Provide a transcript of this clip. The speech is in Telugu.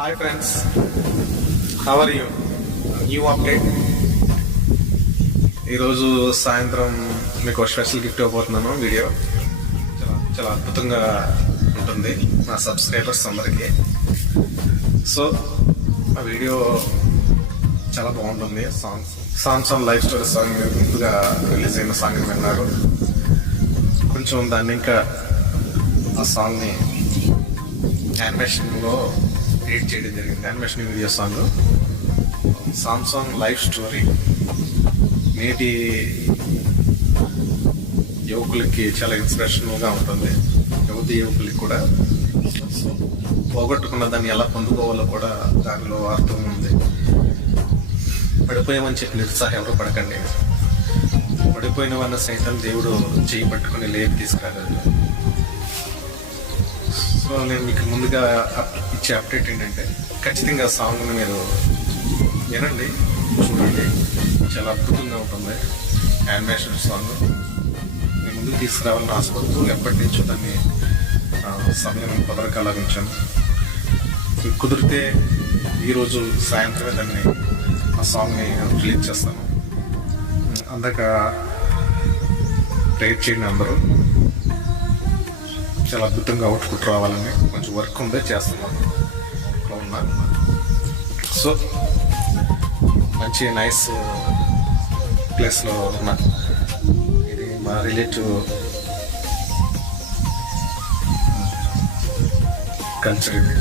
Hi friends, how are you? New update. ఈరోజు సాయంత్రం మీకు స్పెషల్ గిఫ్ట్ ఇవ్వబోతున్నాను. వీడియో చాలా చాలా అద్భుతంగా ఉంటుంది నా సబ్స్క్రైబర్స్ అందరికీ. సో ఆ వీడియో చాలా బాగుంటుంది. సామ్సంగ్ లైఫ్ స్టోరీ సాంగ్ ముందుగా రిలీజ్ అయిన సాంగ్ విన్నారు. కొంచెం దాన్ని ఇంకా ఆ సాంగ్ని యానిమేషన్లో ఎడిట్ చేయడం జరిగింది. Animation video song Samsung life story నేటి యువకులకి చాలా ఇన్స్పిరేషనల్గా ఉంటుంది. యువకులకి కూడా పోగొట్టుకున్న దాన్ని ఎలా పొందుకోవాలో కూడా దానిలో అర్థం ఉంది. పడిపోయామని చెప్పి నిరుత్సాహం ఎవరు పడకండి. పడిపోయిన వాళ్ళ సైతం దేవుడు చేయి పట్టుకుని లేపి తీసుకురాగలడు. సో నేను మీకు ముందుగా ఇచ్చే అప్డేట్ ఏంటంటే, ఖచ్చితంగా సాంగ్ని మీరు వినండి, చూడండి. చాలా అద్భుతంగా ఉంటుంది యానిమేషన్ సాంగ్. నేను ముందుకు తీసుకురావాలని ఆశపడుతూ ఎప్పటి నుంచో దాన్ని సమయం కుదరకలా ఉంచాను. కుదిరితే ఈరోజు సాయంత్రమే దాన్ని ఆ సాంగ్ని రిలీజ్ చేస్తాను. అందాక ప్రేర్ చేయండి అందరూ. చాలా అద్భుతంగా అవుట్పుట్ రావాలని కొంచెం వర్క్ ఉందే చేస్తున్నాను ఇక్కడ ఉన్నా. సో మంచి నైస్ ప్లేస్లో ఉన్నా. ఇది మా రిలేటివ్ కల్చర్. ఇది